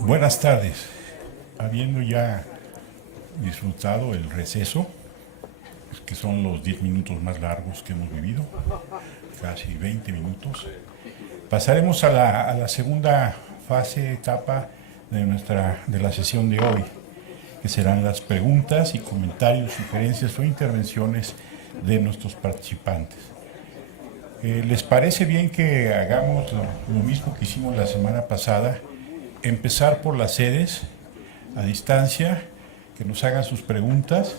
Buenas tardes. Habiendo ya disfrutado el receso, que son los 10 minutos más largos que hemos vivido, casi 20 minutos, pasaremos a la segunda fase, etapa de la sesión de hoy, que serán las preguntas y comentarios, sugerencias o intervenciones de nuestros participantes. ¿Les parece bien que hagamos lo mismo que hicimos la semana pasada? Empezar por las sedes a distancia, que nos hagan sus preguntas.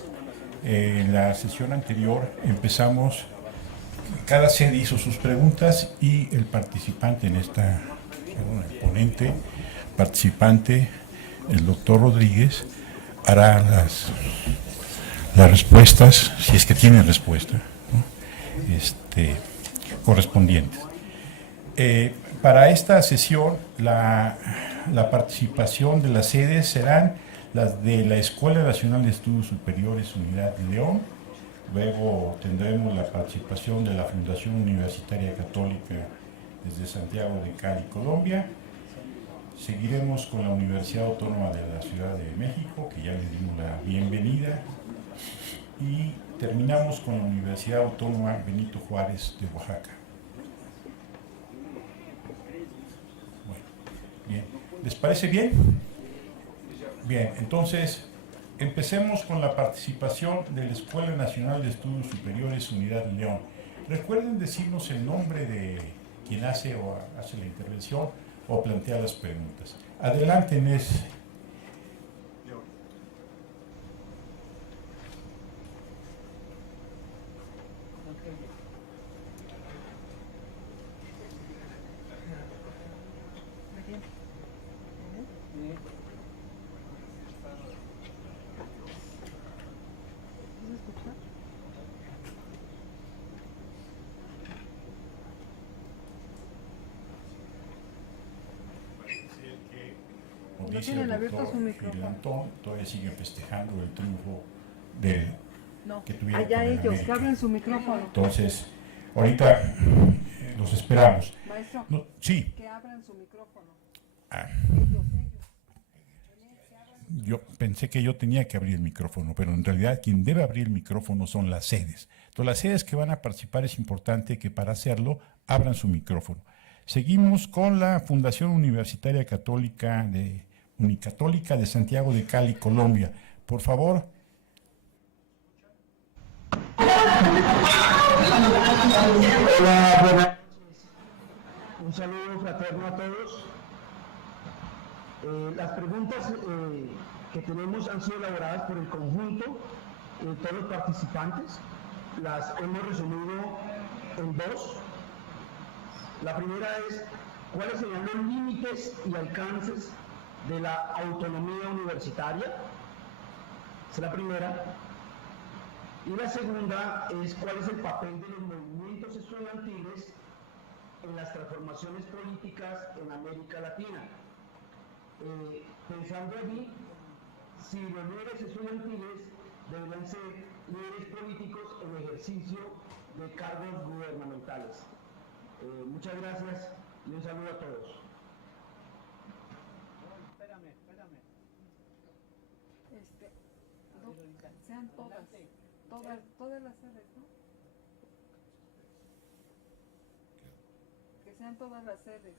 En la sesión anterior empezamos, cada sede hizo sus preguntas y el participante en esta, el ponente, participante, el doctor Rodríguez, hará las respuestas, si es que tiene respuesta, ¿no? Correspondientes. Para esta sesión, la participación de las sedes serán las de la Escuela Nacional de Estudios Superiores Unidad León. Luego tendremos la participación de la Fundación Universitaria Católica desde Santiago de Cali, Colombia. Seguiremos con la Universidad Autónoma de la Ciudad de México, que ya le dimos la bienvenida. Y terminamos con la Universidad Autónoma Benito Juárez de Oaxaca. Bueno, bien. ¿Les parece bien? Bien, entonces empecemos con la participación de la Escuela Nacional de Estudios Superiores Unidad León. Recuerden decirnos el nombre de quien hace la intervención o plantea las preguntas. Adelante, Inés. No tienen abierto su micrófono. Antón, todavía sigue festejando el triunfo que tuvieron allá con el ellos, América. que abran su micrófono. Entonces, ahorita los esperamos. Maestro, No, sí. que abran su micrófono. Yo pensé que yo tenía que abrir el micrófono, pero en realidad quien debe abrir el micrófono son las sedes. Entonces, las sedes que van a participar es importante que para hacerlo abran su micrófono. Seguimos con la Fundación Universitaria Católica Unicatólica de Santiago de Cali, Colombia. Por favor. Hola, buenas noches. Un saludo fraterno a todos. Las preguntas que tenemos han sido elaboradas por el conjunto de todos los participantes. Las hemos resumido en dos. La primera es, ¿cuáles serían los límites y alcances de la autonomía universitaria? Esa es la primera. Y la segunda es, ¿cuál es el papel de los movimientos estudiantiles en las transformaciones políticas en América Latina? Pensando allí, si los líderes estudiantiles deberían ser líderes políticos en ejercicio de cargos gubernamentales. Muchas gracias y un saludo a todos. Espérame. Sean todas las sedes, ¿no? Que sean todas las sedes,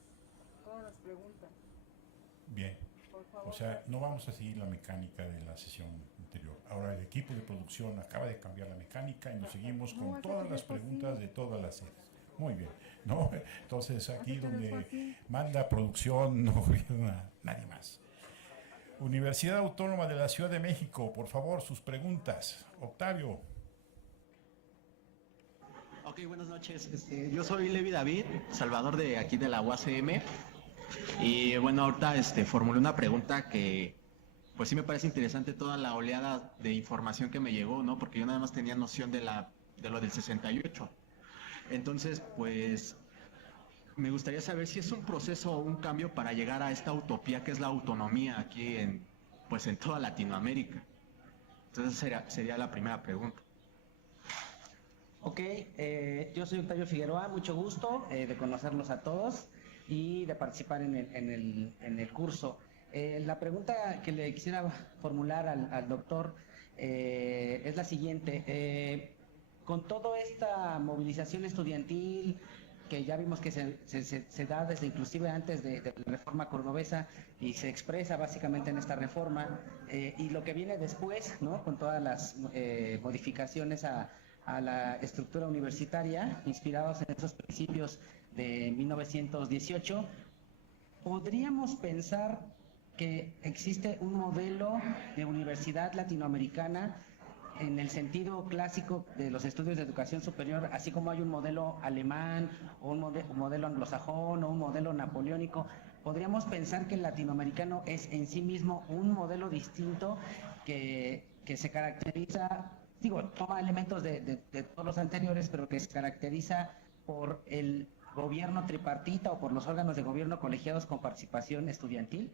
todas las preguntas. Bien. Por favor. O sea, no vamos a seguir la mecánica de la sesión anterior. Ahora el equipo de producción acaba de cambiar la mecánica y nos seguimos con todas las preguntas de todas las sedes. Muy bien, ¿no? Entonces aquí donde manda producción no gobierna nadie más. Universidad Autónoma de la Ciudad de México, por favor, sus preguntas. Octavio. Ok, buenas noches. Yo soy Levi David, Salvador de aquí de la UACM. Y bueno, ahorita formulé una pregunta que pues sí me parece interesante toda la oleada de información que me llegó, ¿no? Porque yo nada más tenía noción de lo del 68. Entonces, pues me gustaría saber si es un proceso o un cambio para llegar a esta utopía que es la autonomía aquí en toda Latinoamérica. Entonces sería la primera pregunta. Ok, yo soy Octavio Figueroa, mucho gusto de conocerlos a todos y de participar en el curso. La pregunta que le quisiera formular al doctor es la siguiente. Con toda esta movilización estudiantil que ya vimos que se da desde inclusive antes de la reforma cordobesa y se expresa básicamente en esta reforma, y lo que viene después, ¿no? Con todas las modificaciones a la estructura universitaria inspirados en esos principios de 1918, ¿podríamos pensar que existe un modelo de universidad latinoamericana en el sentido clásico de los estudios de educación superior, así como hay un modelo alemán o un modelo anglosajón o un modelo napoleónico? ¿Podríamos pensar que el latinoamericano es en sí mismo un modelo distinto que se caracteriza, digo, toma elementos de todos los anteriores, pero que se caracteriza por el gobierno tripartita o por los órganos de gobierno colegiados con participación estudiantil?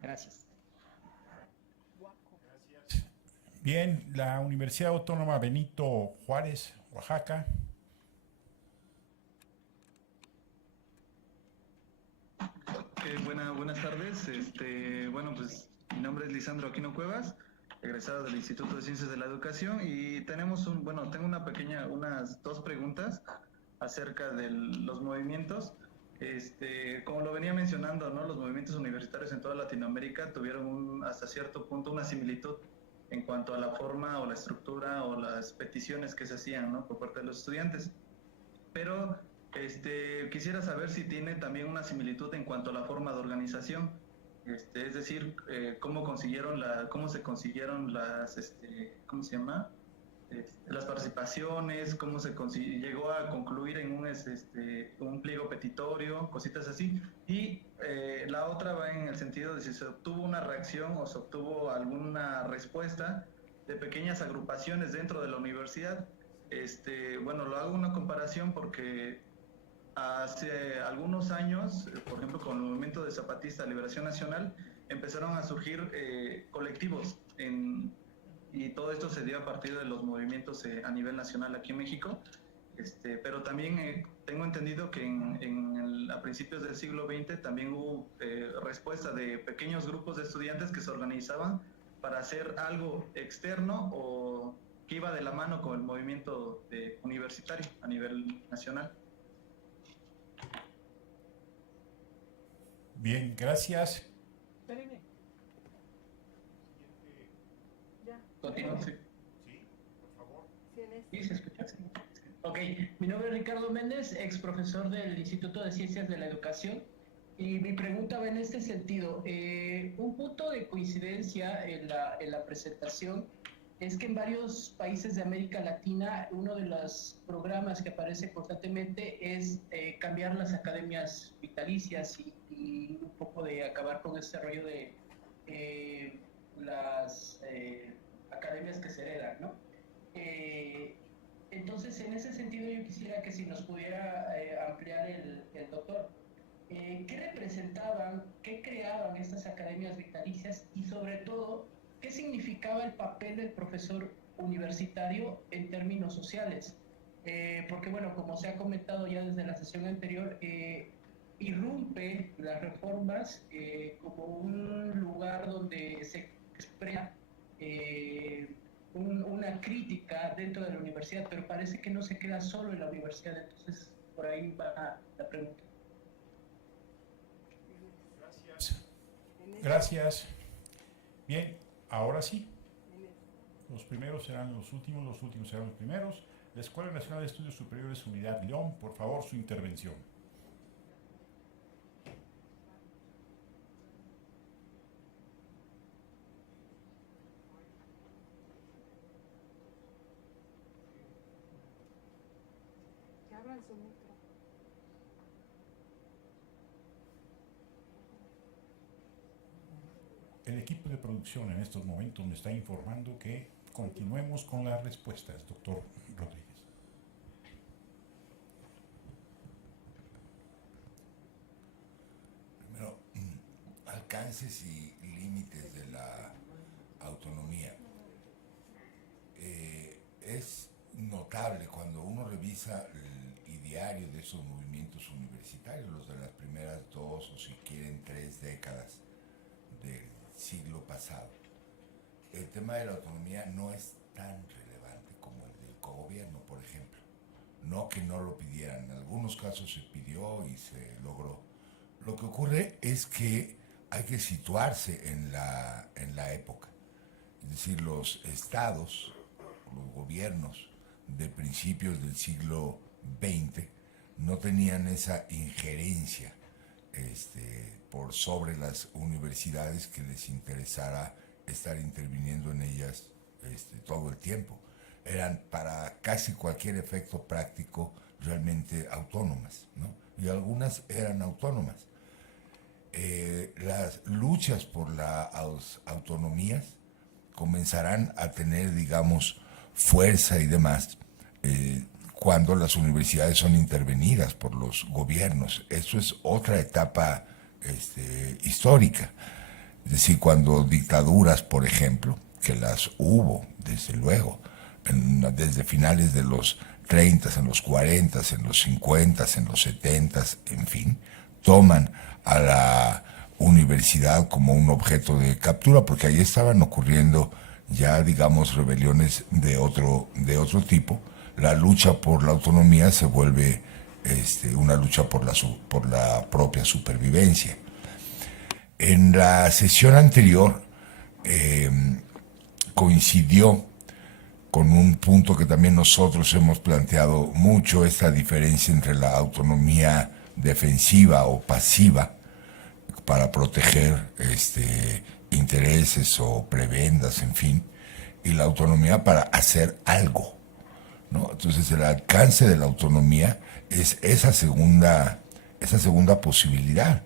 Gracias. Bien, la Universidad Autónoma Benito Juárez, Oaxaca. Buenas tardes. Bueno, pues mi nombre es Lisandro Aquino Cuevas, egresado del Instituto de Ciencias de la Educación, y tengo unas dos preguntas acerca de los movimientos. Como lo venía mencionando, ¿no? Los movimientos universitarios en toda Latinoamérica tuvieron hasta cierto punto una similitud en cuanto a la forma o la estructura o las peticiones que se hacían, ¿no? Por parte de los estudiantes. Pero quisiera saber si tiene también una similitud en cuanto a la forma de organización. Es decir, cómo se consiguieron las, ¿cómo se llama? Las participaciones, cómo se llegó a concluir en un pliego petitorio, cositas así. Y la otra va en el sentido de si se obtuvo una reacción o se obtuvo alguna respuesta de pequeñas agrupaciones dentro de la universidad. Bueno, lo hago una comparación porque hace algunos años, por ejemplo, con el movimiento de Zapatista Liberación Nacional, empezaron a surgir colectivos y todo esto se dio a partir de los movimientos a nivel nacional aquí en México. Pero también tengo entendido que a principios del siglo XX también hubo respuesta de pequeños grupos de estudiantes que se organizaban para hacer algo externo o que iba de la mano con el movimiento universitario a nivel nacional. Bien, gracias. Continúo. Sí, por favor. ¿Sí se escucha? Ok, mi nombre es Ricardo Méndez, ex profesor del Instituto de Ciencias de la Educación, y mi pregunta va en este sentido. Un punto de coincidencia en la presentación es que en varios países de América Latina uno de los programas que aparece constantemente es cambiar las academias vitalicias y un poco de acabar con este rollo de las academias que se heredan, ¿no? Entonces, en ese sentido, yo quisiera que si nos pudiera ampliar el doctor, ¿qué representaban, qué creaban estas academias vitalicias y sobre todo, qué significaba el papel del profesor universitario en términos sociales? Porque, bueno, como se ha comentado ya desde la sesión anterior, irrumpe las reformas como un lugar donde se expresa una crítica dentro de la universidad, pero parece que no se queda solo en la universidad. Entonces, por ahí va la pregunta. Gracias. Bien, ahora sí. Los primeros serán los últimos serán los primeros. La Escuela Nacional de Estudios Superiores Unidad León, por favor, su intervención. Que abran su micro. El equipo de producción en estos momentos me está informando que continuemos con las respuestas, doctor Rodríguez. Primero, alcances y límites de la autonomía. Es notable cuando uno revisa el ideario de esos movimientos universitarios, los de las primeras 2 o si quieren 3 décadas del siglo pasado, el tema de la autonomía no es tan relevante como el del cogobierno, por ejemplo. No que no lo pidieran, en algunos casos se pidió y se logró. Lo que ocurre es que hay que situarse en la época. Es decir, los estados, los gobiernos de principios del siglo XX no tenían esa injerencia por sobre las universidades que les interesara estar interviniendo en ellas todo el tiempo. Eran para casi cualquier efecto práctico realmente autónomas, ¿no? Y algunas eran autónomas. Las luchas por las autonomías comenzarán a tener, digamos, fuerza y demás cuando las universidades son intervenidas por los gobiernos. Eso es otra etapa histórica. Es decir, cuando dictaduras, por ejemplo, que las hubo, desde luego, desde finales de los 30, en los 40, en los 50, en los 70, en fin, toman a la universidad como un objeto de captura, porque ahí estaban ocurriendo ya, digamos, rebeliones de otro tipo. La lucha por la autonomía se vuelve una lucha por la propia supervivencia. En la sesión anterior coincidió con un punto que también nosotros hemos planteado mucho, esta diferencia entre la autonomía defensiva o pasiva para proteger intereses o prebendas, en fin, y la autonomía para hacer algo, ¿no? Entonces el alcance de la autonomía es esa segunda posibilidad,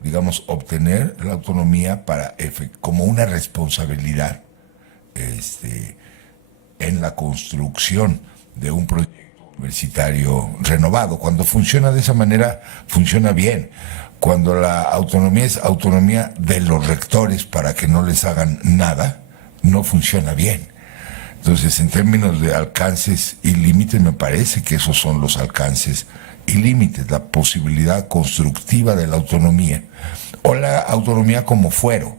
digamos, obtener la autonomía como una responsabilidad en la construcción de un proyecto universitario renovado. Cuando funciona de esa manera, funciona bien. Cuando la autonomía es autonomía de los rectores para que no les hagan nada, no funciona bien. Entonces, en términos de alcances y límites, me parece que esos son los alcances y límites, la posibilidad constructiva de la autonomía, o la autonomía como fuero.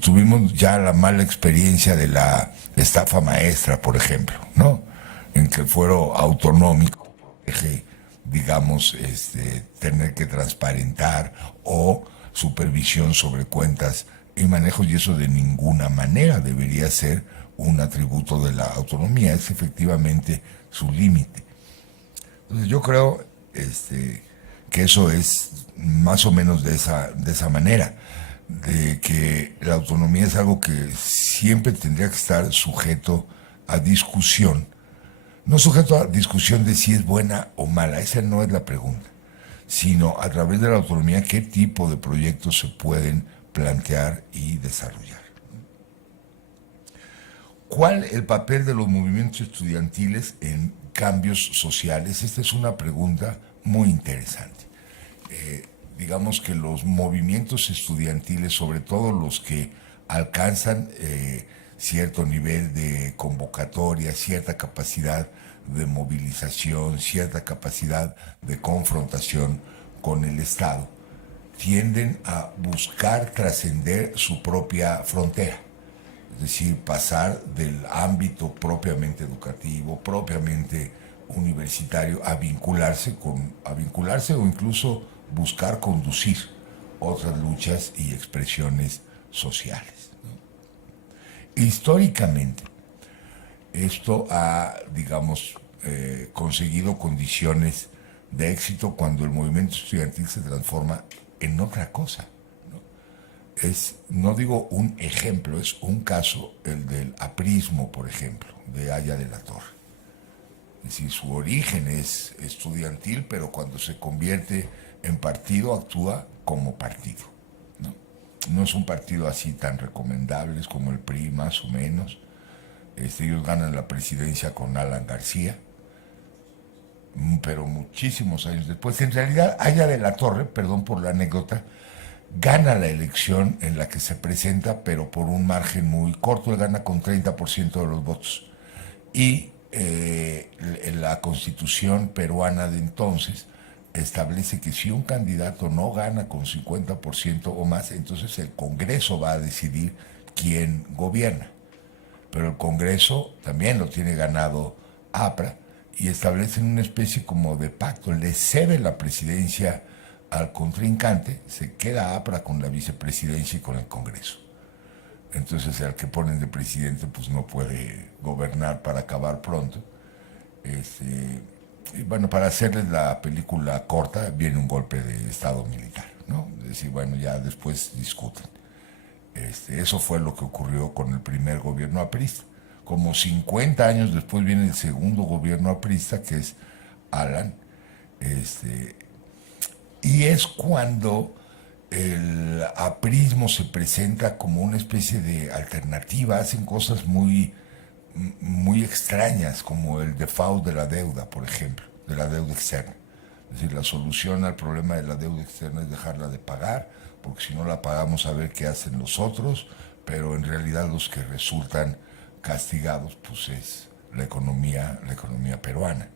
Tuvimos ya la mala experiencia de la estafa maestra, por ejemplo, ¿no? En que el fuero autonómico protege, digamos, tener que transparentar o supervisión sobre cuentas y manejos, y eso de ninguna manera debería ser un atributo de la autonomía, es efectivamente su límite. Entonces yo creo que eso es más o menos de esa manera, de que la autonomía es algo que siempre tendría que estar sujeto a discusión, no sujeto a discusión de si es buena o mala, esa no es la pregunta, sino a través de la autonomía qué tipo de proyectos se pueden plantear y desarrollar. ¿Cuál el papel de los movimientos estudiantiles en cambios sociales? Esta es una pregunta muy interesante. Digamos que los movimientos estudiantiles, sobre todo los que alcanzan cierto nivel de convocatoria, cierta capacidad de movilización, cierta capacidad de confrontación con el Estado, tienden a buscar trascender su propia frontera. Es decir, pasar del ámbito propiamente educativo, propiamente universitario, a vincularse o incluso buscar conducir otras luchas y expresiones sociales, ¿no? Históricamente, esto ha, digamos, conseguido condiciones de éxito cuando el movimiento estudiantil se transforma en otra cosa. No digo un ejemplo, es un caso, el del aprismo, por ejemplo, de Haya de la Torre. Es decir, su origen es estudiantil, pero cuando se convierte en partido actúa como partido, ¿no? No es un partido así tan recomendable como el PRI, más o menos. Ellos ganan la presidencia con Alan García, pero muchísimos años después. En realidad, Haya de la Torre, perdón por la anécdota, gana la elección en la que se presenta, pero por un margen muy corto. Él gana con 30% de los votos. Y la Constitución peruana de entonces establece que si un candidato no gana con 50% o más, entonces el Congreso va a decidir quién gobierna. Pero el Congreso también lo tiene ganado APRA y establecen una especie como de pacto. Le cede la presidencia al contrincante, se queda APRA con la vicepresidencia y con el Congreso. Entonces el que ponen de presidente pues no puede gobernar para acabar pronto. Y bueno, para hacerles la película corta, viene un golpe de Estado militar, ¿no? Es decir, bueno, ya después discuten. Eso fue lo que ocurrió con el primer gobierno aprista. Como 50 años después viene el segundo gobierno aprista, que es Alan. Y es cuando el aprismo se presenta como una especie de alternativa. Hacen cosas muy extrañas, como el default de la deuda, por ejemplo, de la deuda externa. Es decir, la solución al problema de la deuda externa es dejarla de pagar, porque si no la pagamos a ver qué hacen los otros, pero en realidad los que resultan castigados pues es la economía peruana,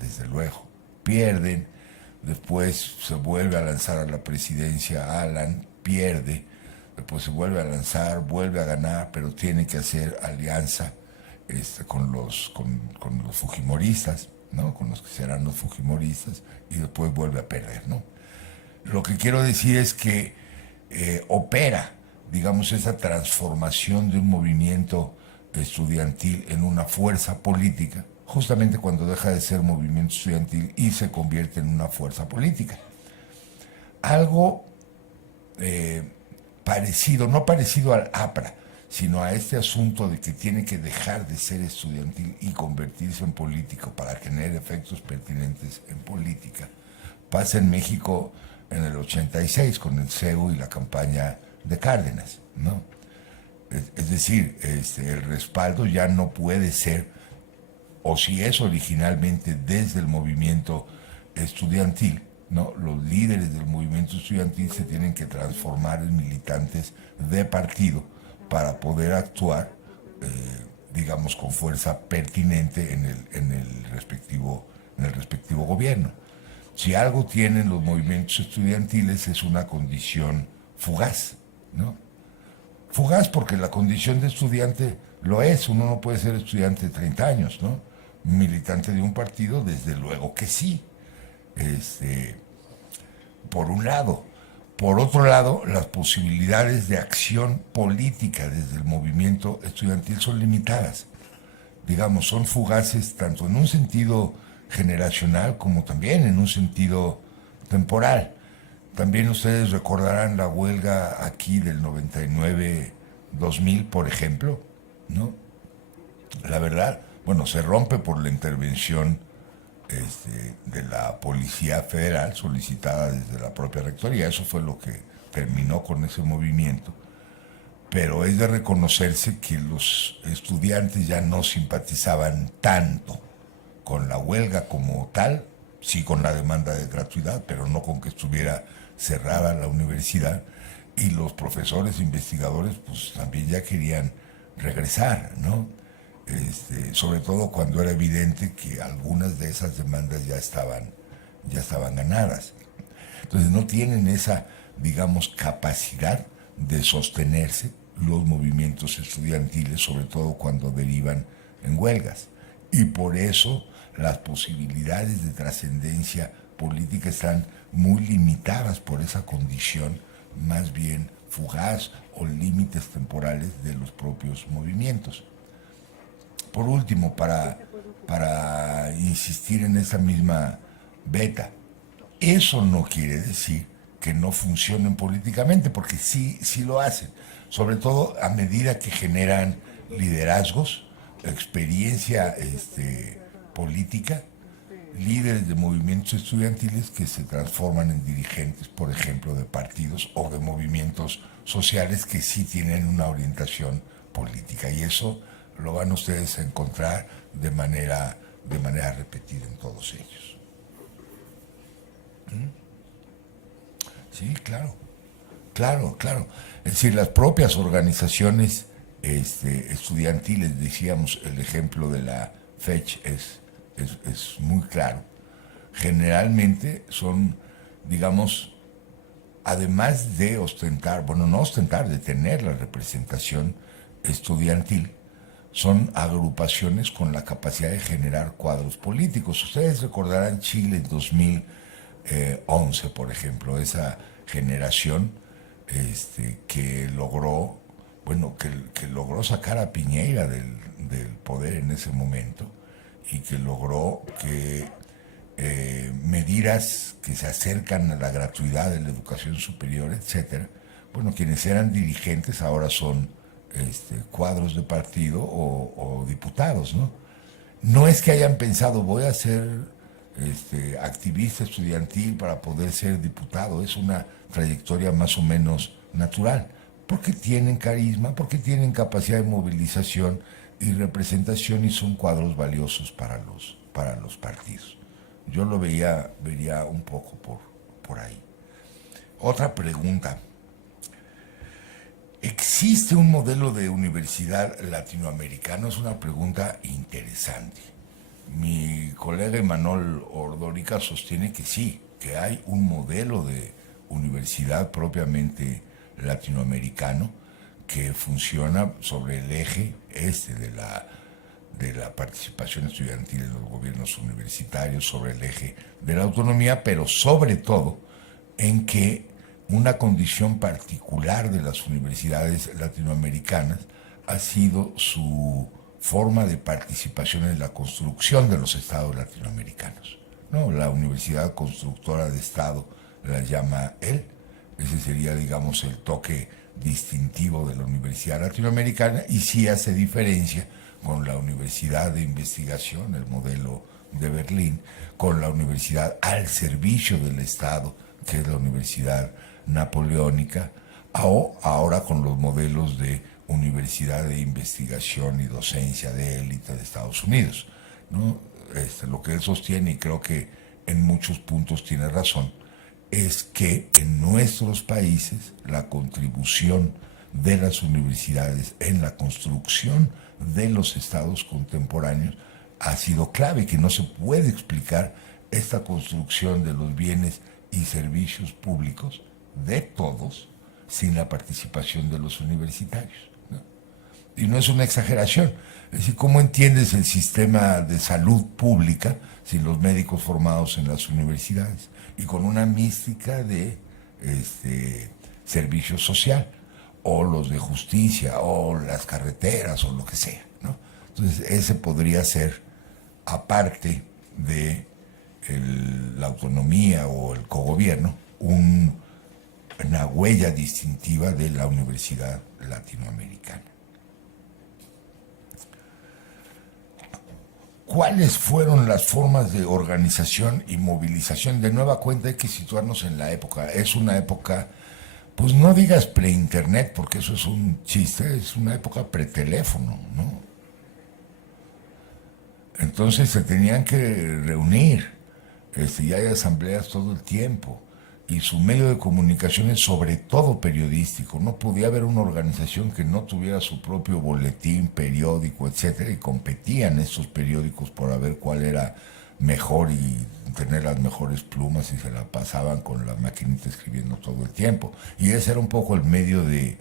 desde luego. Pierden, después se vuelve a lanzar a la presidencia Alan, pierde, después se vuelve a lanzar, vuelve a ganar, pero tiene que hacer alianza con los fujimoristas, ¿no? Con los que serán los fujimoristas, y después vuelve a perder, ¿no? Lo que quiero decir es que opera, digamos, esa transformación de un movimiento estudiantil en una fuerza política, justamente cuando deja de ser movimiento estudiantil y se convierte en una fuerza política. Algo parecido, no parecido al APRA, sino a este asunto de que tiene que dejar de ser estudiantil y convertirse en político para tener efectos pertinentes en política, pasa en México en el 86 con el CEU y la campaña de Cárdenas, ¿no? Es decir, el respaldo ya no puede ser, o si es originalmente desde el movimiento estudiantil, ¿no? Los líderes del movimiento estudiantil se tienen que transformar en militantes de partido para poder actuar, digamos, con fuerza pertinente en el respectivo gobierno. Si algo tienen los movimientos estudiantiles es una condición fugaz, ¿no? Fugaz porque la condición de estudiante lo es, uno no puede ser estudiante de 30 años, ¿no? Militante de un partido, desde luego que sí. Por un lado. Por otro lado, las posibilidades de acción política desde el movimiento estudiantil son limitadas. Digamos, son fugaces tanto en un sentido generacional como también en un sentido temporal. También ustedes recordarán la huelga aquí del 99-2000, por ejemplo, ¿no? La verdad, bueno, se rompe por la intervención de la Policía Federal solicitada desde la propia Rectoría. Eso fue lo que terminó con ese movimiento. Pero es de reconocerse que los estudiantes ya no simpatizaban tanto con la huelga como tal, sí con la demanda de gratuidad, pero no con que estuviera cerrada la universidad, y los profesores investigadores pues también ya querían regresar, ¿no? Sobre todo cuando era evidente que algunas de esas demandas ya estaban ganadas. Entonces no tienen esa, digamos, capacidad de sostenerse los movimientos estudiantiles, sobre todo cuando derivan en huelgas. Y por eso las posibilidades de trascendencia política están muy limitadas por esa condición más bien fugaz o límites temporales de los propios movimientos. Por último, para insistir en esa misma beta, eso no quiere decir que no funcionen políticamente, porque sí lo hacen, sobre todo a medida que generan liderazgos, experiencia política, líderes de movimientos estudiantiles que se transforman en dirigentes, por ejemplo, de partidos o de movimientos sociales que sí tienen una orientación política, y eso lo van ustedes a encontrar de manera repetida en todos ellos. Sí, claro. Es decir, las propias organizaciones estudiantiles, decíamos, el ejemplo de la FECH es muy claro, generalmente son, digamos, además de ostentar, bueno, no ostentar, de tener la representación estudiantil, son agrupaciones con la capacidad de generar cuadros políticos. Ustedes recordarán Chile en 2011, por ejemplo, esa generación que logró, bueno, que logró sacar a Piñera del poder en ese momento y que logró que medidas que se acercan a la gratuidad de la educación superior, etcétera. Bueno, quienes eran dirigentes ahora son cuadros de partido o diputados, ¿no? No es que hayan pensado, voy a ser activista estudiantil para poder ser diputado, es una trayectoria más o menos natural, porque tienen carisma, porque tienen capacidad de movilización y representación y son cuadros valiosos para los partidos. Yo lo vería un poco por ahí. Otra pregunta. ¿Existe un modelo de universidad latinoamericano? Es una pregunta interesante. Mi colega Imanol Ordórica sostiene que sí, que hay un modelo de universidad propiamente latinoamericano que funciona sobre el eje de la participación estudiantil en los gobiernos universitarios, sobre el eje de la autonomía, pero sobre todo en que una condición particular de las universidades latinoamericanas ha sido su forma de participación en la construcción de los estados latinoamericanos, ¿no? La universidad constructora de estado la llama él. Ese sería, digamos, el toque distintivo de la universidad latinoamericana, y sí hace diferencia con la universidad de investigación, el modelo de Berlín, con la universidad al servicio del Estado, que es la universidad napoleónica, o ahora con los modelos de universidad de investigación y docencia de élite de Estados Unidos, ¿no? Lo que él sostiene, y creo que en muchos puntos tiene razón, es que en nuestros países la contribución de las universidades en la construcción de los estados contemporáneos ha sido clave, que no se puede explicar esta construcción de los bienes y servicios públicos de todos sin la participación de los universitarios, ¿no? Y no es una exageración. Es decir, ¿cómo entiendes el sistema de salud pública sin los médicos formados en las universidades? Y con una mística de servicio social, o los de justicia, o las carreteras, o lo que sea, ¿no? Entonces, ese podría ser, aparte de la autonomía o el cogobierno, una huella distintiva de la universidad latinoamericana. ¿Cuáles fueron las formas de organización y movilización? De nueva cuenta hay que situarnos en la época. Es una época, pues no digas pre-internet, porque eso es un chiste, es una época pre-teléfono, ¿no? Entonces se tenían que reunir, y hay asambleas todo el tiempo, y su medio de comunicación es sobre todo periodístico. No podía haber una organización que no tuviera su propio boletín, periódico, etcétera, y competían estos periódicos por ver cuál era mejor y tener las mejores plumas, y se la pasaban con la maquinita escribiendo todo el tiempo. Y ese era un poco el medio de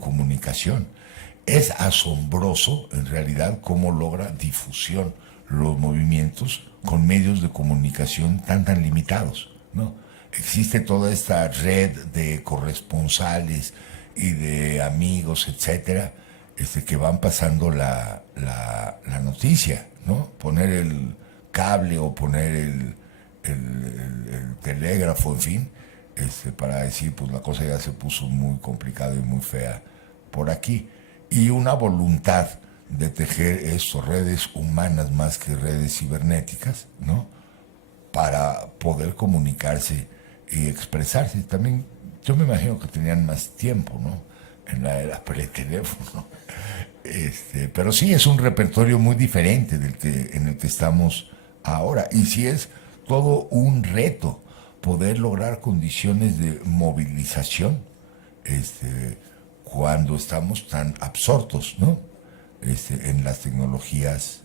comunicación. Es asombroso, en realidad, cómo logra difusión los movimientos con medios de comunicación tan limitados, ¿no? Existe toda esta red de corresponsales y de amigos, etcétera, que van pasando la noticia, ¿no? Poner el cable o poner el telégrafo, en fin, para decir, pues la cosa ya se puso muy complicada y muy fea por aquí. Y una voluntad de tejer redes humanas más que redes cibernéticas, ¿no? Para poder comunicarse y expresarse. También yo me imagino que tenían más tiempo, ¿no? En la era pre-teléfono. Pero sí es un repertorio muy diferente en el que estamos ahora. Y sí es todo un reto poder lograr condiciones de movilización cuando estamos tan absortos, ¿no? En las tecnologías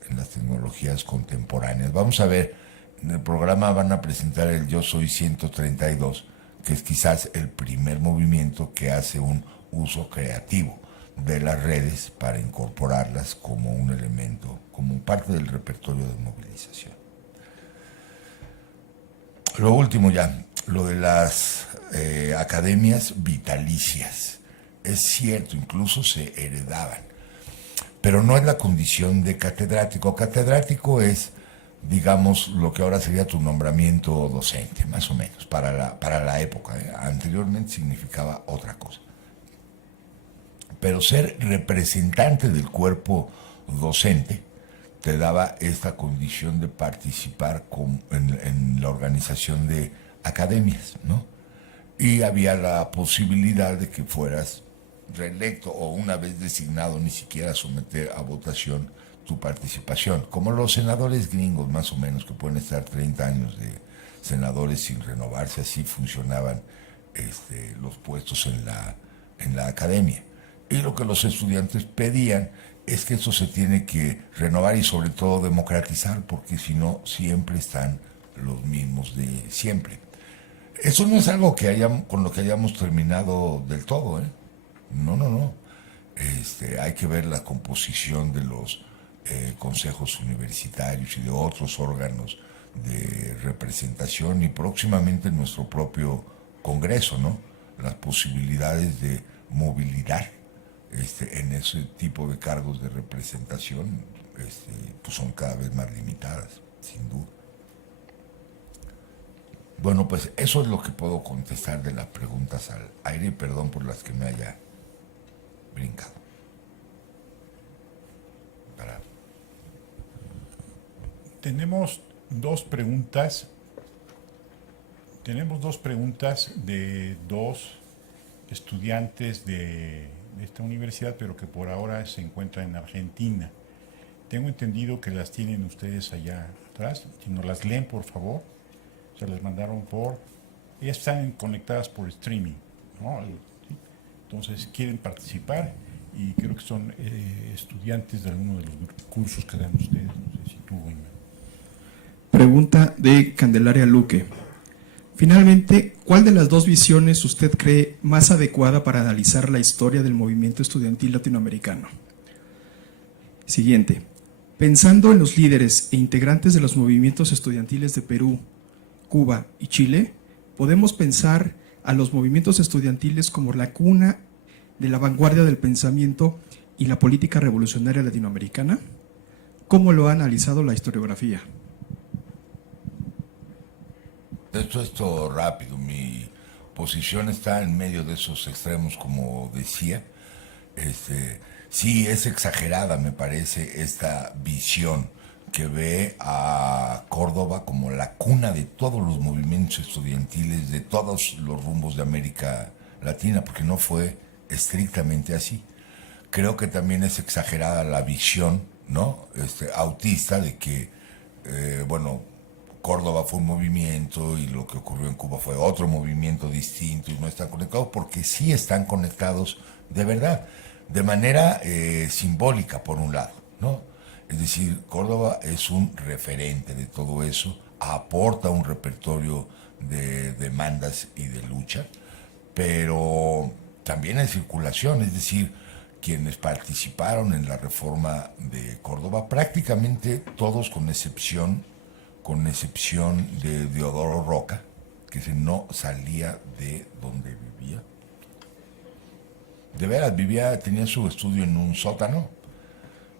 contemporáneas. Vamos a ver En el programa van a presentar el Yo Soy 132, que es quizás el primer movimiento que hace un uso creativo de las redes para incorporarlas como un elemento, como parte del repertorio de movilización. Lo último ya, lo de las academias vitalicias. Es cierto, incluso se heredaban, pero no es la condición de catedrático. Catedrático es, digamos, lo que ahora sería tu nombramiento docente, más o menos, para la época. Anteriormente significaba otra cosa. Pero ser representante del cuerpo docente te daba esta condición de participar en la organización de academias, ¿no? Y había la posibilidad de que fueras reelecto o una vez designado ni siquiera someter a votación tu participación, como los senadores gringos más o menos, que pueden estar 30 años de senadores sin renovarse. Así funcionaban los puestos en la academia. Y lo que los estudiantes pedían es que eso se tiene que renovar y sobre todo democratizar, porque si no siempre están los mismos de siempre. Eso no es algo con lo que hayamos terminado del todo, ¿eh? No. Hay que ver la composición de los consejos universitarios y de otros órganos de representación, y próximamente nuestro propio Congreso, ¿no? Las posibilidades de movilidad en ese tipo de cargos de representación pues son cada vez más limitadas, sin duda. Bueno, pues eso es lo que puedo contestar de las preguntas al aire, y perdón por las que me haya brincado. Tenemos dos preguntas. Tenemos dos preguntas de dos estudiantes de esta universidad, pero que por ahora se encuentran en Argentina. Tengo entendido que las tienen ustedes allá atrás. Si nos las leen, por favor. Se las mandaron ellas están conectadas por streaming, ¿no? Entonces quieren participar y creo que son estudiantes de alguno de los cursos que dan ustedes. No sé si tú, Pregunta de Candelaria Luque. Finalmente, ¿cuál de las dos visiones usted cree más adecuada para analizar la historia del movimiento estudiantil latinoamericano? Siguiente. Pensando en los líderes e integrantes de los movimientos estudiantiles de Perú, Cuba y Chile, ¿podemos pensar a los movimientos estudiantiles como la cuna de la vanguardia del pensamiento y la política revolucionaria latinoamericana? ¿Cómo lo ha analizado la historiografía? Esto es todo rápido. Mi posición está en medio de esos extremos, como decía. Sí, es exagerada, me parece, esta visión que ve a Córdoba como la cuna de todos los movimientos estudiantiles de todos los rumbos de América Latina, porque no fue estrictamente así. Creo que también es exagerada la visión, ¿no? Autista de que, Córdoba fue un movimiento y lo que ocurrió en Cuba fue otro movimiento distinto y no están conectados, porque sí están conectados de verdad, de manera simbólica por un lado, ¿no? Es decir, Córdoba es un referente de todo eso, aporta un repertorio de demandas y de lucha, pero también hay circulación, es decir, quienes participaron en la reforma de Córdoba, prácticamente todos con excepción de Deodoro Roca, que no salía de donde vivía. De veras, tenía su estudio en un sótano,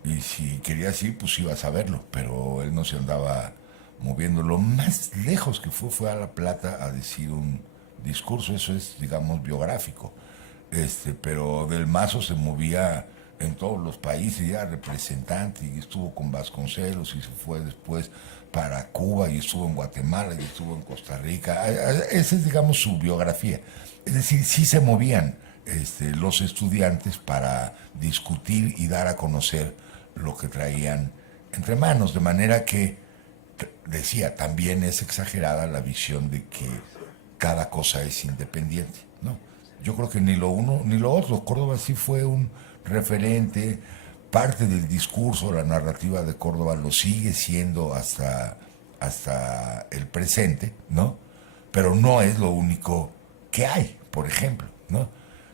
y si querías ir, pues ibas a verlo, pero él no se andaba moviendo. Lo más lejos que fue a La Plata a decir un discurso, eso es, digamos, biográfico. Pero Del Mazo se movía en todos los países, ya representante, y estuvo con Vasconcelos, y se fue después para Cuba, y estuvo en Guatemala, y estuvo en Costa Rica. Esa es, digamos, su biografía. Es decir, sí se movían los estudiantes para discutir y dar a conocer lo que traían entre manos, de manera que, decía, también es exagerada la visión de que cada cosa es independiente, ¿no? Yo creo que ni lo uno ni lo otro. Córdoba sí fue un referente, parte del discurso, la narrativa de Córdoba lo sigue siendo hasta hasta el presente, ¿no? Pero no es lo único que hay, por ejemplo, ¿no?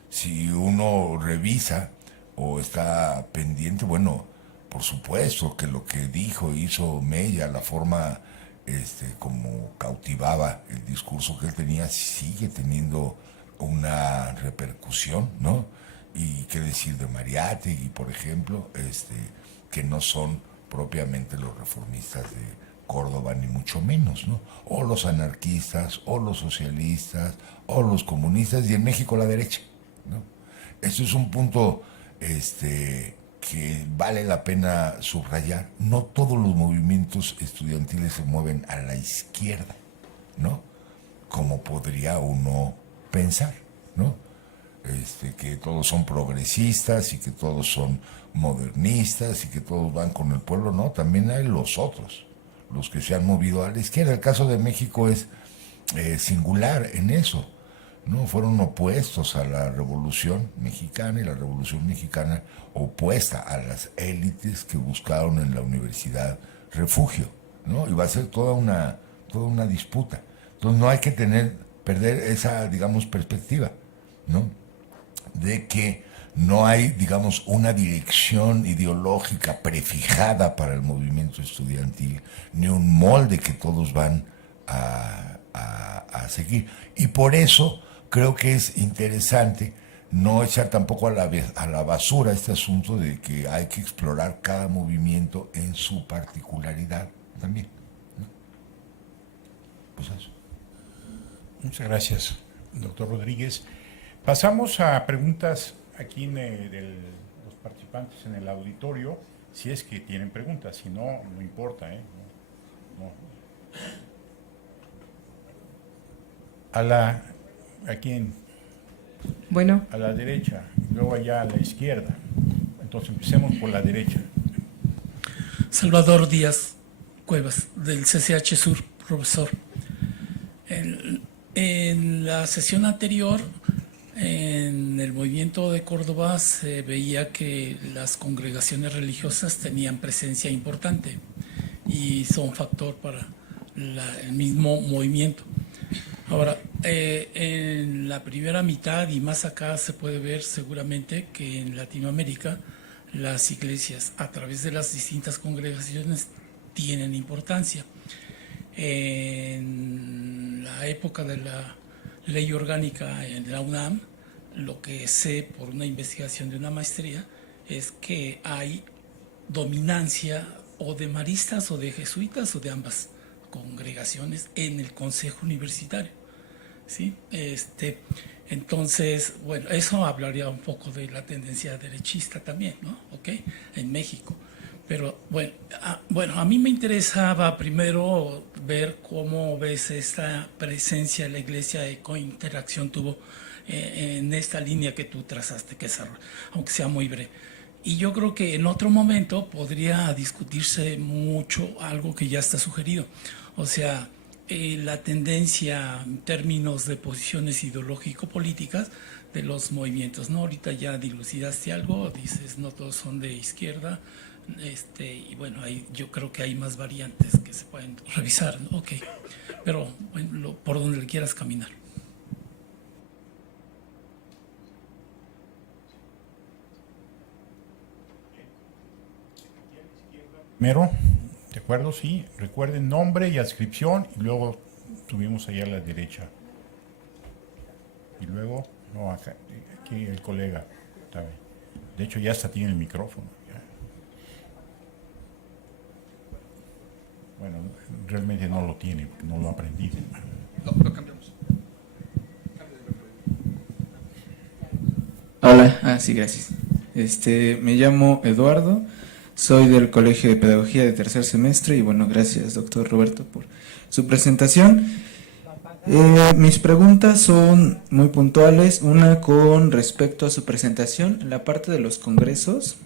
Si uno revisa o está pendiente, bueno, por supuesto que lo que dijo, hizo Mella, la forma como cautivaba el discurso que él tenía, sigue teniendo una repercusión, ¿no? Y qué decir de Mariátegui, por ejemplo, que no son propiamente los reformistas de Córdoba, ni mucho menos, ¿no? O los anarquistas, o los socialistas, o los comunistas, y en México la derecha, ¿no? Esto es un punto que vale la pena subrayar. No todos los movimientos estudiantiles se mueven a la izquierda, ¿no? Como podría uno pensar, ¿no? Que todos son progresistas y que todos son modernistas y que todos van con el pueblo. No, también hay los otros, los que se han movido a la izquierda. El caso de México es singular en eso, ¿no? Fueron opuestos a la Revolución Mexicana, y la Revolución Mexicana opuesta a las élites que buscaron en la universidad refugio, ¿no? Y va a ser toda una disputa. Entonces no hay que perder esa, digamos, perspectiva, ¿no? De que no hay, digamos, una dirección ideológica prefijada para el movimiento estudiantil, ni un molde que todos van a seguir. Y por eso creo que es interesante no echar tampoco a la basura este asunto de que hay que explorar cada movimiento en su particularidad también, ¿no? Pues eso. Muchas gracias, doctor Rodríguez. Pasamos a preguntas aquí de los participantes en el auditorio, si es que tienen preguntas, si no, no importa, ¿eh? No. Bueno. A la derecha, luego allá a la izquierda. Entonces empecemos por la derecha. Salvador Díaz Cuevas, del CCH Sur, profesor. En la sesión anterior, en el movimiento de Córdoba, se veía que las congregaciones religiosas tenían presencia importante y son factor para el mismo movimiento. Ahora, en la primera mitad y más acá se puede ver seguramente que en Latinoamérica las iglesias, a través de las distintas congregaciones, tienen importancia. En la época de la ley orgánica en la UNAM, lo que sé por una investigación de una maestría es que hay dominancia o de maristas o de jesuitas o de ambas congregaciones en el consejo universitario, ¿sí? Entonces, bueno, eso hablaría un poco de la tendencia derechista también, ¿no? ¿Ok? En México. Pero bueno, a mí me interesaba primero ver cómo ves esta presencia de la iglesia y qué interacción tuvo en esta línea que tú trazaste, que es, aunque sea muy breve. Y yo creo que en otro momento podría discutirse mucho algo que ya está sugerido. O sea, la tendencia en términos de posiciones ideológico-políticas de los movimientos, ¿no? Ahorita ya dilucidaste algo, dices no todos son de izquierda, y bueno, yo creo que hay más variantes que se pueden revisar, ¿no? Ok, pero bueno, por donde le quieras caminar. Primero, ¿de acuerdo? Sí, recuerden nombre y adscripción, y luego subimos allá a la derecha. Y luego, no, acá, aquí el colega, ¿sabe? De hecho ya hasta tiene el micrófono. Ya. Bueno, realmente no lo tiene, porque no lo ha aprendido. Lo cambiamos. Hola, sí, gracias. Me llamo Eduardo. Soy del Colegio de Pedagogía de tercer semestre y bueno, gracias doctor Roberto por su presentación. Mis preguntas son muy puntuales. Una con respecto a su presentación, en la parte de los congresos,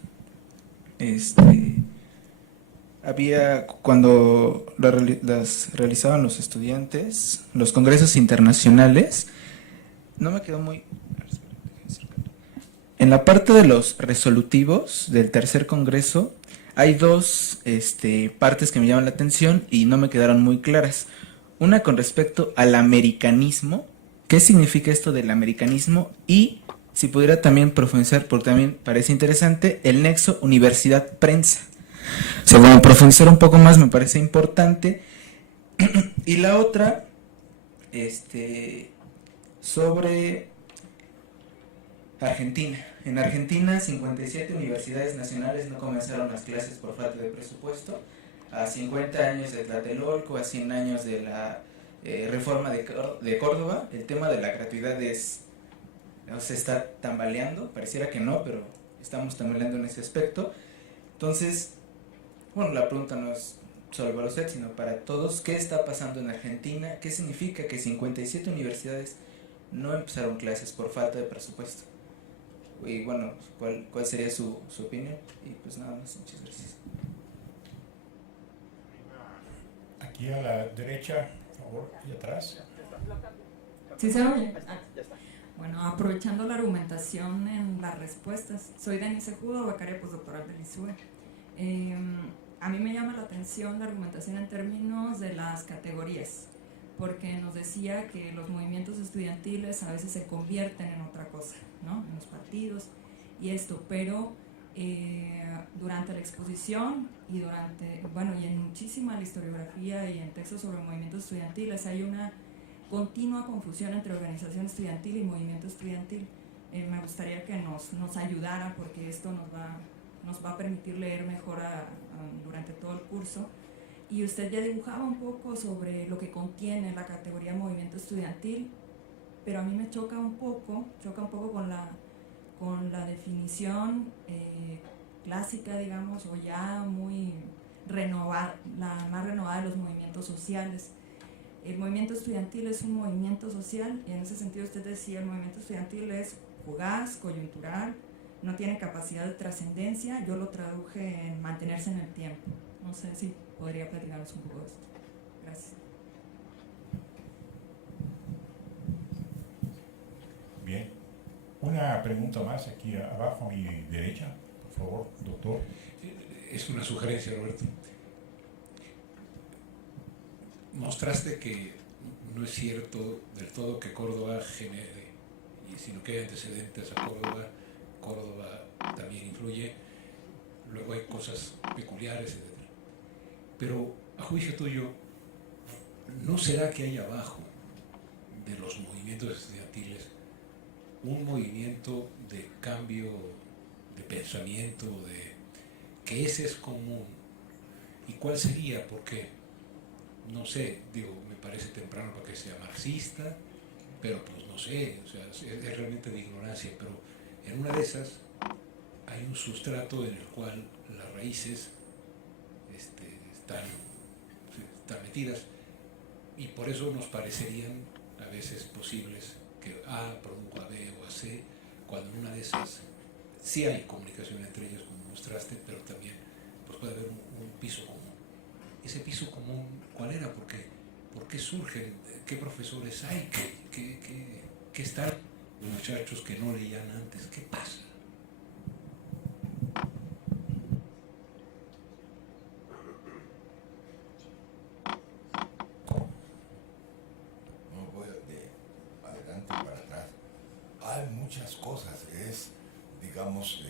había, cuando las realizaban los estudiantes, los congresos internacionales, no me quedó muy... En la parte de los resolutivos del tercer congreso, hay dos partes que me llaman la atención y no me quedaron muy claras. Una con respecto al americanismo. ¿Qué significa esto del americanismo? Y si pudiera también profundizar, porque también parece interesante, el nexo universidad-prensa. O sea, como profundizar un poco más me parece importante. Y la otra, sobre Argentina. En Argentina, 57 universidades nacionales no comenzaron las clases por falta de presupuesto. A 50 años de Tlatelolco, a 100 años de la reforma de Córdoba, el tema de la gratuidad se está tambaleando. Pareciera que no, pero estamos tambaleando en ese aspecto. Entonces, bueno, la pregunta no es solo para usted, sino para todos. ¿Qué está pasando en Argentina? ¿Qué significa que 57 universidades no empezaron clases por falta de presupuesto? Y bueno, ¿cuál sería su opinión? Y pues nada más, muchas gracias. Aquí a la derecha, por favor, y atrás. ¿Sí se oye? Bueno, aprovechando la argumentación en las respuestas, soy Denise Judo, becaria postdoctoral del ISUE. A mí me llama la atención la argumentación en términos de las categorías, porque nos decía que los movimientos estudiantiles a veces se convierten en otra cosa, ¿no? En los partidos y esto, pero durante la exposición y y en muchísima la historiografía y en textos sobre movimientos estudiantiles hay una continua confusión entre organización estudiantil y movimiento estudiantil. Me gustaría que nos ayudara, porque esto nos va a permitir leer mejor durante todo el curso. Y usted ya dibujaba un poco sobre lo que contiene la categoría movimiento estudiantil, pero a mí me choca un poco con la definición clásica, digamos, o ya muy renovada, la más renovada de los movimientos sociales. El movimiento estudiantil es un movimiento social, y en ese sentido usted decía, el movimiento estudiantil es fugaz, coyuntural, no tiene capacidad de trascendencia. Yo lo traduje en mantenerse en el tiempo. No sé si podría platicarnos un poco de esto. Gracias. Bien. Una pregunta más aquí abajo a mi derecha, por favor, doctor. Es una sugerencia, Roberto. Mostraste que no es cierto del todo que Córdoba genere, sino que hay antecedentes a Córdoba. Córdoba también influye. Luego hay cosas peculiares, etc. Pero, a juicio tuyo, ¿no será que hay abajo de los movimientos estudiantiles un movimiento de cambio de pensamiento, que ese es común? ¿Y cuál sería? Porque, no sé, me parece temprano para que sea marxista, pero pues no sé, o sea, es realmente de ignorancia, pero en una de esas hay un sustrato en el cual las raíces están metidas, y por eso nos parecerían a veces posibles que A produjo a B o a C, cuando en una de esas sí hay comunicación entre ellas, como mostraste, pero también pues puede haber un piso común. Ese piso común, ¿cuál era? ¿Por qué surgen? ¿Qué profesores hay? ¿Qué están los muchachos que no leían antes? ¿Qué pasa? No voy de adelante para atrás. Hay muchas cosas. Es, digamos,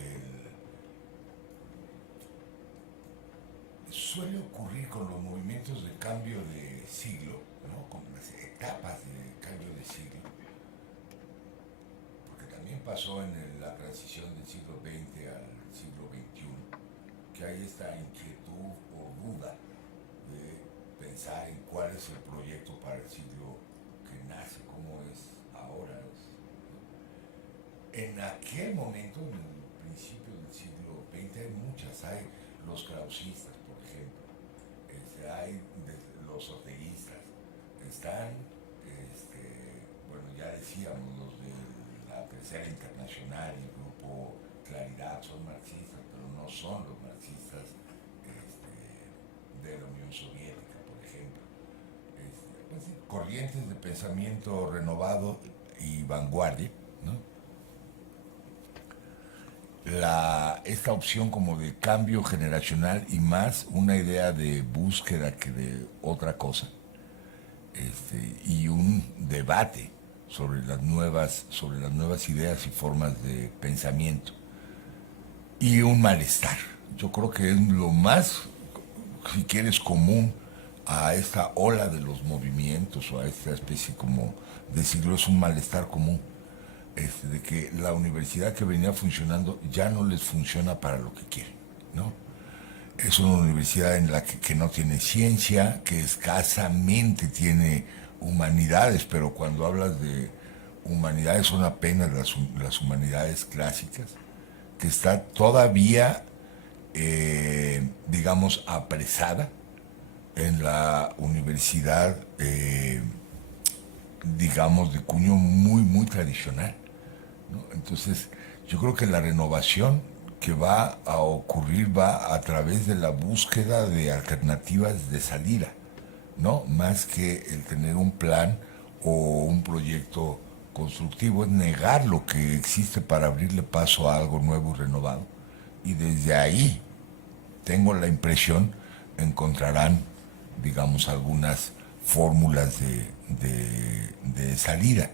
suele ocurrir con los movimientos de cambio de siglo, ¿no? Con las etapas de cambio de siglo, porque también pasó en la transición del siglo XX al siglo XXI, que hay esta inquietud o duda de pensar en cuál es el proyecto para el siglo que nace, cómo es ahora. En aquel momento, en el principio del siglo XX, hay muchas, hay los krausistas, por ejemplo, hay los orteguistas, están, bueno, ya decíamos, los de la Tercera Internacional y el Grupo Claridad, son marxistas, pero no son los marxistas de la Unión Soviética, por ejemplo. Pues, corrientes de pensamiento renovado y vanguardia, ¿no? esta opción como de cambio generacional y más una idea de búsqueda que de otra cosa, y un debate sobre las nuevas ideas y formas de pensamiento y un malestar. Yo creo que es lo más, si quieres, común a esta ola de los movimientos o a esta especie como de siglo, es un malestar común, de que la universidad que venía funcionando ya no les funciona para lo que quieren, ¿no? Es una universidad en la que no tiene ciencia, que escasamente tiene humanidades, pero cuando hablas de humanidades son apenas las humanidades clásicas, que está todavía, digamos, apresada en la universidad, digamos, de cuño muy, muy tradicional, ¿no? Entonces, yo creo que la renovación que va a ocurrir va a través de la búsqueda de alternativas de salida, ¿no? Más que el tener un plan o un proyecto constructivo, es negar lo que existe para abrirle paso a algo nuevo y renovado. Y desde ahí, tengo la impresión, encontrarán, digamos, algunas fórmulas de salida.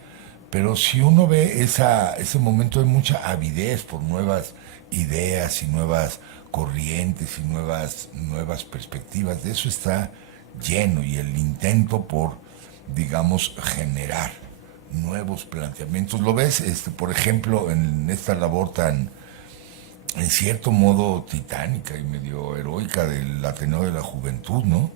Pero si uno ve ese momento de mucha avidez por nuevas ideas y nuevas corrientes y nuevas perspectivas, de eso está lleno, y el intento por, digamos, generar nuevos planteamientos. Lo ves, por ejemplo, en esta labor tan, en cierto modo, titánica y medio heroica del Ateneo de la Juventud, ¿no?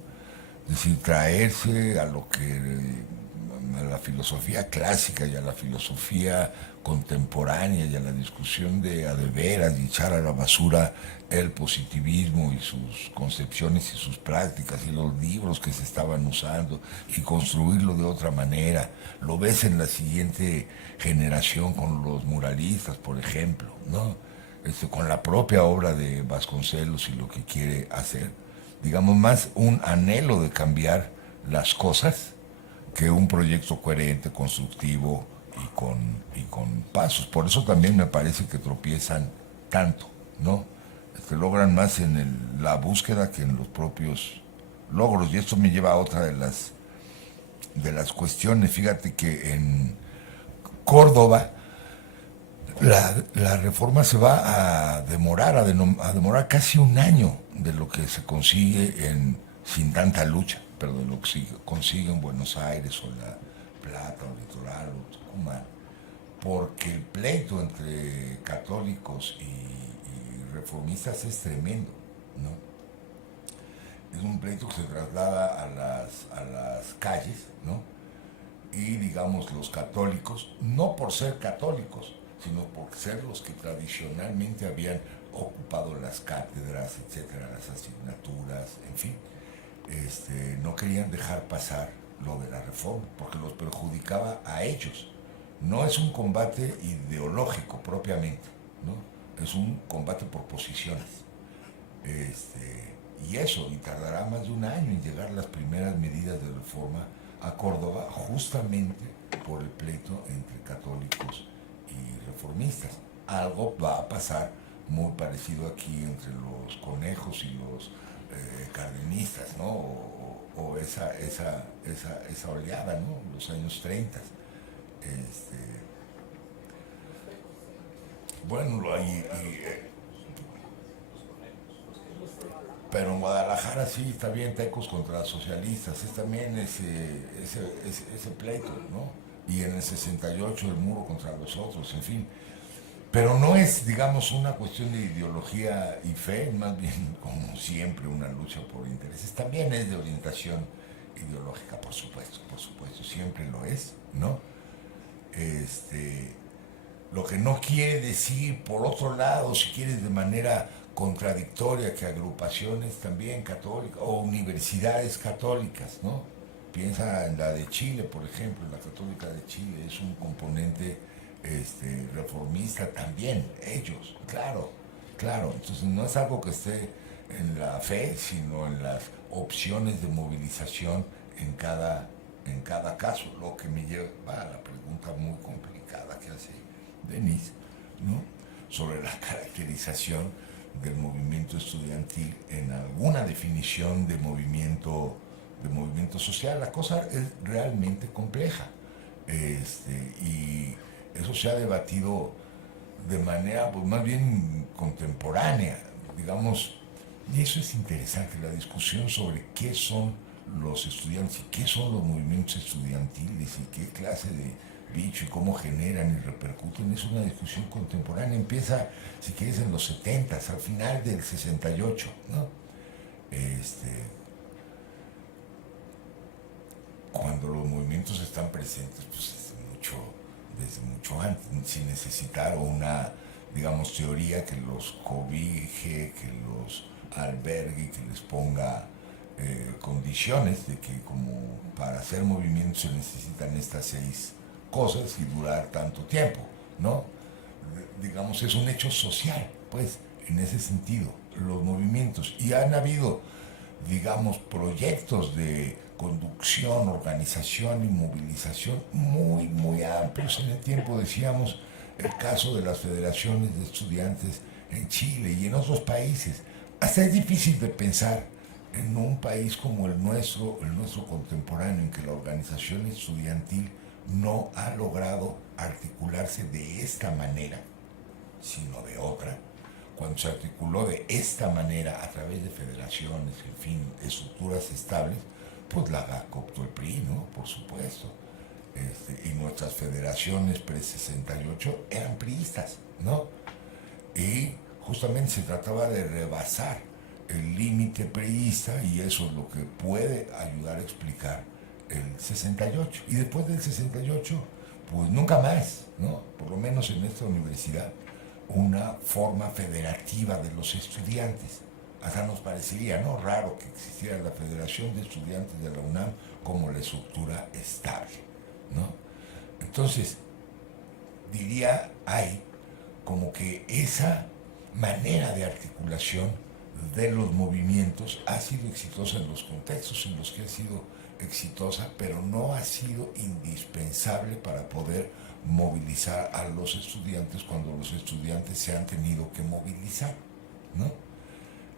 Es decir, traerse a la filosofía clásica y a la filosofía contemporánea y a la discusión de a de veras, y echar a la basura el positivismo y sus concepciones y sus prácticas y los libros que se estaban usando y construirlo de otra manera. Lo ves en la siguiente generación con los muralistas, por ejemplo, ¿no? Con la propia obra de Vasconcelos y lo que quiere hacer. Digamos, más un anhelo de cambiar las cosas que un proyecto coherente, constructivo y con pasos. Por eso también me parece que tropiezan tanto, ¿no? Logran más en la búsqueda que en los propios logros. Y esto me lleva a otra de las cuestiones. Fíjate que en Córdoba la reforma se va a demorar casi un año de lo que se consigue sin tanta lucha, pero de lo que se consigue en Buenos Aires o La Plata o Litoral o Tucumán, porque el pleito entre católicos y reformistas es tremendo, ¿no? Es un pleito que se traslada a las calles, ¿no? Y, digamos, los católicos, no por ser católicos, sino por ser los que tradicionalmente habían ocupado las cátedras, etcétera, las asignaturas, en fin, no querían dejar pasar lo de la reforma, porque los perjudicaba a ellos. No es un combate ideológico propiamente, ¿no? Es un combate por posiciones. Y tardará más de un año en llegar las primeras medidas de reforma a Córdoba, justamente por el pleito entre católicos y reformistas. Algo va a pasar muy parecido aquí entre los conejos y los cardenistas, ¿no? O esa oleada, ¿no? Los años 30. Pero en Guadalajara sí está bien, tecos contra socialistas, es también ese pleito, ¿no? Y en el 68 el muro contra los otros, en fin. Pero no es, digamos, una cuestión de ideología y fe, más bien, como siempre, una lucha por intereses. También es de orientación ideológica, por supuesto, siempre lo es, ¿no? Lo que no quiere decir, por otro lado, si quieres de manera contradictoria, que agrupaciones también católicas o universidades católicas, ¿no? Piensa en la de Chile, por ejemplo, la Católica de Chile es un componente reformista también, ellos, claro. Entonces no es algo que esté en la fe, sino en las opciones de movilización en cada caso, lo que me lleva a la pregunta muy complicada que hace Denise, ¿no? sobre la caracterización del movimiento estudiantil en alguna definición de movimiento social. La cosa es realmente compleja, y eso se ha debatido de manera pues, más bien contemporánea, digamos, y eso es interesante, la discusión sobre qué son los estudiantes y qué son los movimientos estudiantiles y qué clase de bicho y cómo generan y repercuten, es una discusión contemporánea. Empieza, si quieres, en los 70s, al final del 68, ¿no? Cuando los movimientos están presentes, pues desde mucho antes, sin necesitar una, digamos, teoría que los cobije, que los albergue, que les ponga condiciones de que como para hacer movimientos se necesitan estas 6 cosas y durar tanto tiempo, ¿no? Digamos, es un hecho social, pues, en ese sentido, los movimientos. Y han habido, digamos, proyectos de conducción, organización y movilización muy, muy amplios en el tiempo. Decíamos el caso de las federaciones de estudiantes en Chile y en otros países. Hasta es difícil de pensar en un país como el nuestro contemporáneo, en que la organización estudiantil no ha logrado articularse de esta manera, sino de otra. Cuando se articuló de esta manera a través de federaciones, en fin, estructuras estables, pues la GAC optó el PRI, ¿no? Por supuesto. Y nuestras federaciones pre-68 eran priistas, ¿no? Y justamente se trataba de rebasar el límite priista y eso es lo que puede ayudar a explicar el 68. Y después del 68, pues nunca más, ¿no? Por lo menos en esta universidad, una forma federativa de los estudiantes. Hasta nos parecería, ¿no?, raro que existiera la Federación de Estudiantes de la UNAM como la estructura estable, ¿no? Entonces, diría, hay como que esa manera de articulación de los movimientos ha sido exitosa en los contextos en los que ha sido exitosa, pero no ha sido indispensable para poder movilizar a los estudiantes cuando los estudiantes se han tenido que movilizar, ¿no?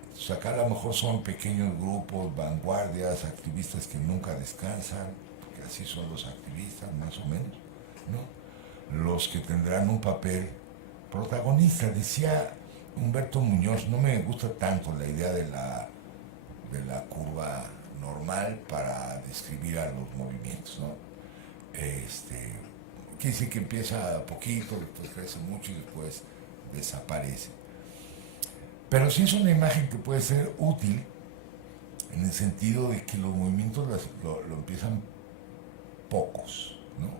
Entonces acá a lo mejor son pequeños grupos, vanguardias, activistas que nunca descansan, que así son los activistas más o menos, ¿no? Los que tendrán un papel protagonista. Decía Humberto Muñoz, no me gusta tanto la idea de la curva normal para describir a los movimientos, ¿no? Quiere decir que empieza poquito, después crece mucho y después desaparece. Pero sí es una imagen que puede ser útil en el sentido de que los movimientos lo empiezan pocos, ¿no?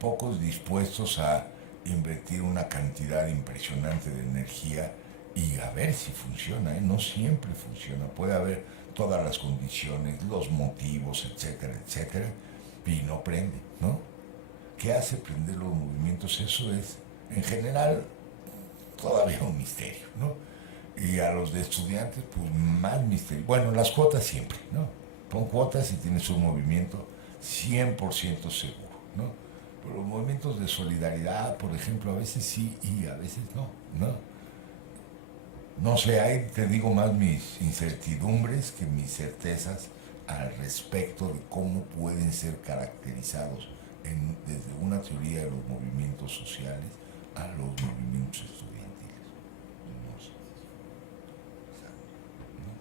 Pocos dispuestos a invertir una cantidad impresionante de energía y a ver si funciona, ¿eh? No siempre funciona, puede haber todas las condiciones, los motivos, etcétera, etcétera, y no prende, ¿no? ¿Qué hace prender los movimientos? Eso es, en general, todavía un misterio, ¿no? Y a los de estudiantes, pues más misterio. Bueno, las cuotas siempre, ¿no? Pon cuotas y tienes un movimiento 100% seguro, ¿no? Pero los movimientos de solidaridad, por ejemplo, a veces sí y a veces no, ¿no? No sé, ahí te digo más mis incertidumbres que mis certezas al respecto de cómo pueden ser caracterizados desde una teoría de los movimientos sociales a los movimientos estudiantiles. No sé. ¿No?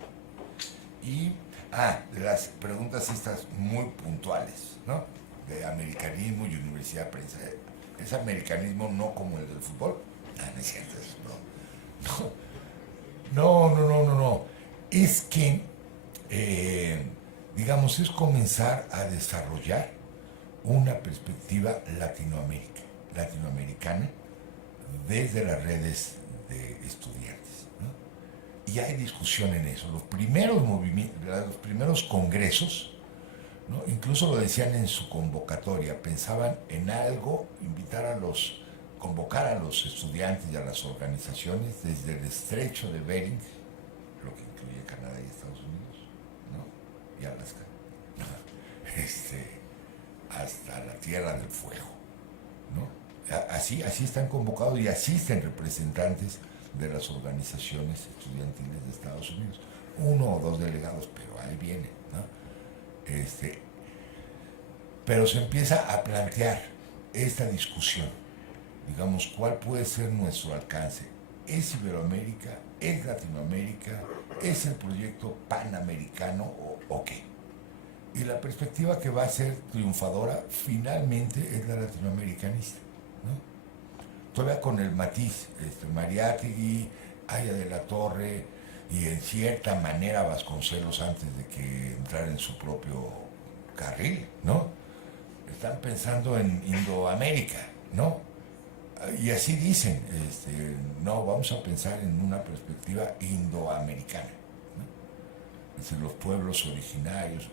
Y, de las preguntas estas muy puntuales, ¿no? De americanismo y universidad de prensa. Es americanismo no como el del fútbol. No es cierto, no. Es que, digamos, es comenzar a desarrollar una perspectiva latinoamericana desde las redes de estudiantes, ¿no? Y hay discusión en eso. Los primeros congresos, ¿no? Incluso lo decían en su convocatoria, pensaban en algo, convocar a los estudiantes y a las organizaciones desde el estrecho de Bering, lo que incluye Canadá y Estados Unidos, ¿no? Y Alaska, hasta la Tierra del Fuego, ¿no? Así están convocados y asisten representantes de las organizaciones estudiantiles de Estados Unidos. 1 o 2 delegados, pero ahí vienen, ¿no? Pero se empieza a plantear esta discusión, digamos, ¿cuál puede ser nuestro alcance? ¿Es Iberoamérica? ¿Es Latinoamérica? ¿Es el proyecto panamericano o qué? Y la perspectiva que va a ser triunfadora finalmente es la latinoamericanista, ¿no? Todavía con el matiz, Mariátegui, Aya de la Torre y en cierta manera Vasconcelos antes de que entrara en su propio carril, ¿no? Están pensando en Indoamérica, ¿no? Y así dicen, no, vamos a pensar en una perspectiva indoamericana, ¿no? Es decir, los pueblos originarios.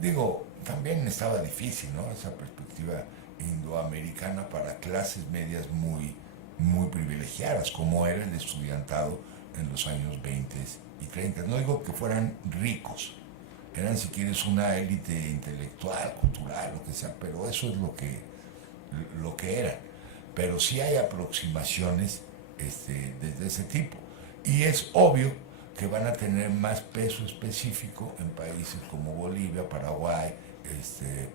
Digo, también estaba difícil, ¿no? Esa perspectiva indoamericana para clases medias muy, muy privilegiadas, como era el estudiantado en los años 20 y 30. No digo que fueran ricos, eran, si quieres, una élite intelectual, cultural, lo que sea, pero eso es lo que eran. Pero sí hay aproximaciones desde ese tipo. Y es obvio que van a tener más peso específico en países como Bolivia, Paraguay,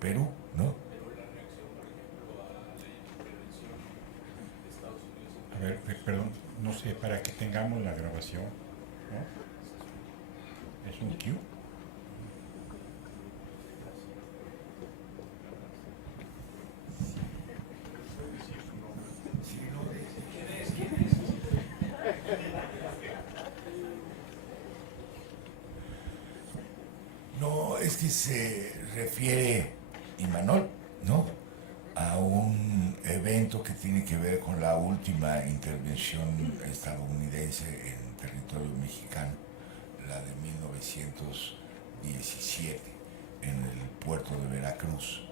Perú, ¿no? A ver, perdón, no sé, para que tengamos la grabación, ¿no? ¿Es un cue? No, es que se refiere, Imanol, ¿no?, a un evento que tiene que ver con la última intervención estadounidense en territorio mexicano, la de 1917, en el puerto de Veracruz,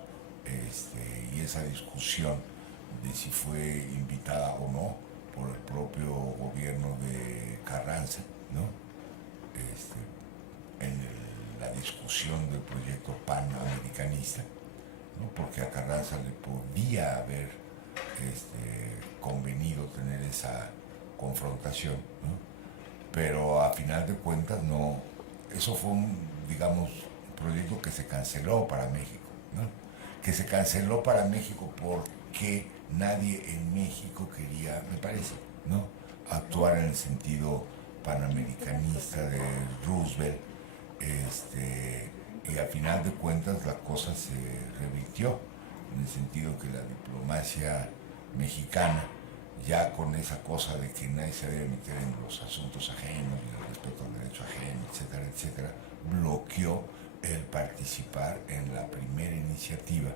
y esa discusión de si fue invitada o no por el propio gobierno de Carranza, ¿no?, en la discusión del proyecto panamericanista, ¿no?, porque a Carranza le podía haber convenido tener esa confrontación, ¿no?, pero a final de cuentas no, eso fue un, digamos, proyecto que se canceló para México, ¿no?, que se canceló para México porque nadie en México quería, me parece, ¿no?, actuar en el sentido panamericanista de Roosevelt, y a final de cuentas la cosa se revirtió, en el sentido que la diplomacia mexicana, ya con esa cosa de que nadie se debe meter en los asuntos ajenos, y el respeto al derecho ajeno, etcétera, etcétera, bloqueó el participar en la primera iniciativa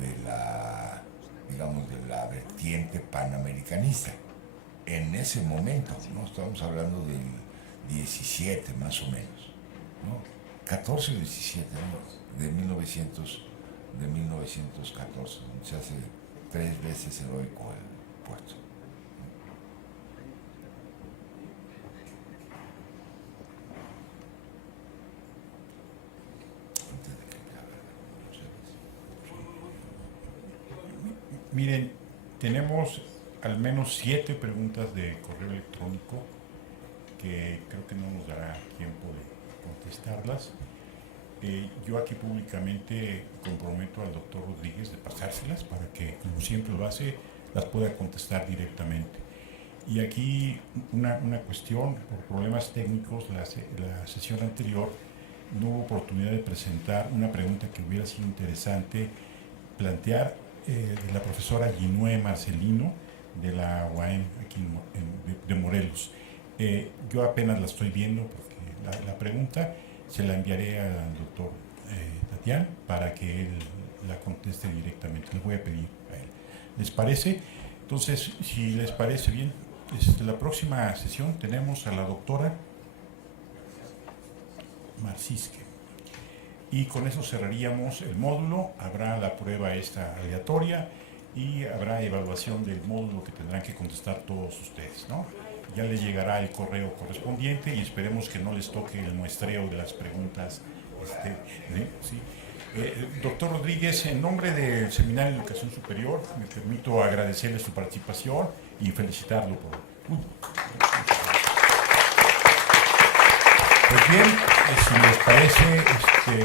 de la, digamos, de la vertiente panamericanista. En ese momento, ¿no?, estamos hablando del 17 más o menos, ¿no?, 14 o 17 años, de 1914, donde se hace 3 veces heroico el puerto. Miren, tenemos al menos 7 preguntas de correo electrónico que creo que no nos dará tiempo de contestarlas. Yo aquí públicamente comprometo al doctor Rodríguez de pasárselas para que, como siempre lo hace, las pueda contestar directamente. Y aquí una cuestión, por problemas técnicos, la sesión anterior no hubo oportunidad de presentar una pregunta que hubiera sido interesante plantear de la profesora Ginue Marcelino de la UAM aquí de Morelos. Yo apenas la estoy viendo porque la pregunta se la enviaré al doctor Tatián para que él la conteste directamente. Le voy a pedir a él. ¿Les parece? Entonces, si les parece bien, la próxima sesión tenemos a la doctora Marcisque. Y con eso cerraríamos el módulo. Habrá la prueba esta aleatoria y habrá evaluación del módulo que tendrán que contestar todos ustedes, ¿no? Ya les llegará el correo correspondiente y esperemos que no les toque el muestreo de las preguntas. ¿Sí? Doctor Rodríguez, en nombre del Seminario de Educación Superior, me permito agradecerle su participación y felicitarlo por... Pues bien, si les parece,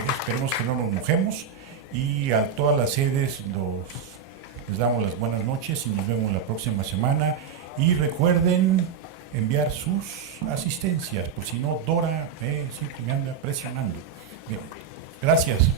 esperemos que no nos mojemos, y a todas las sedes les damos las buenas noches y nos vemos la próxima semana. Y recuerden enviar sus asistencias, por si no Dora siempre me anda presionando. Bien, gracias.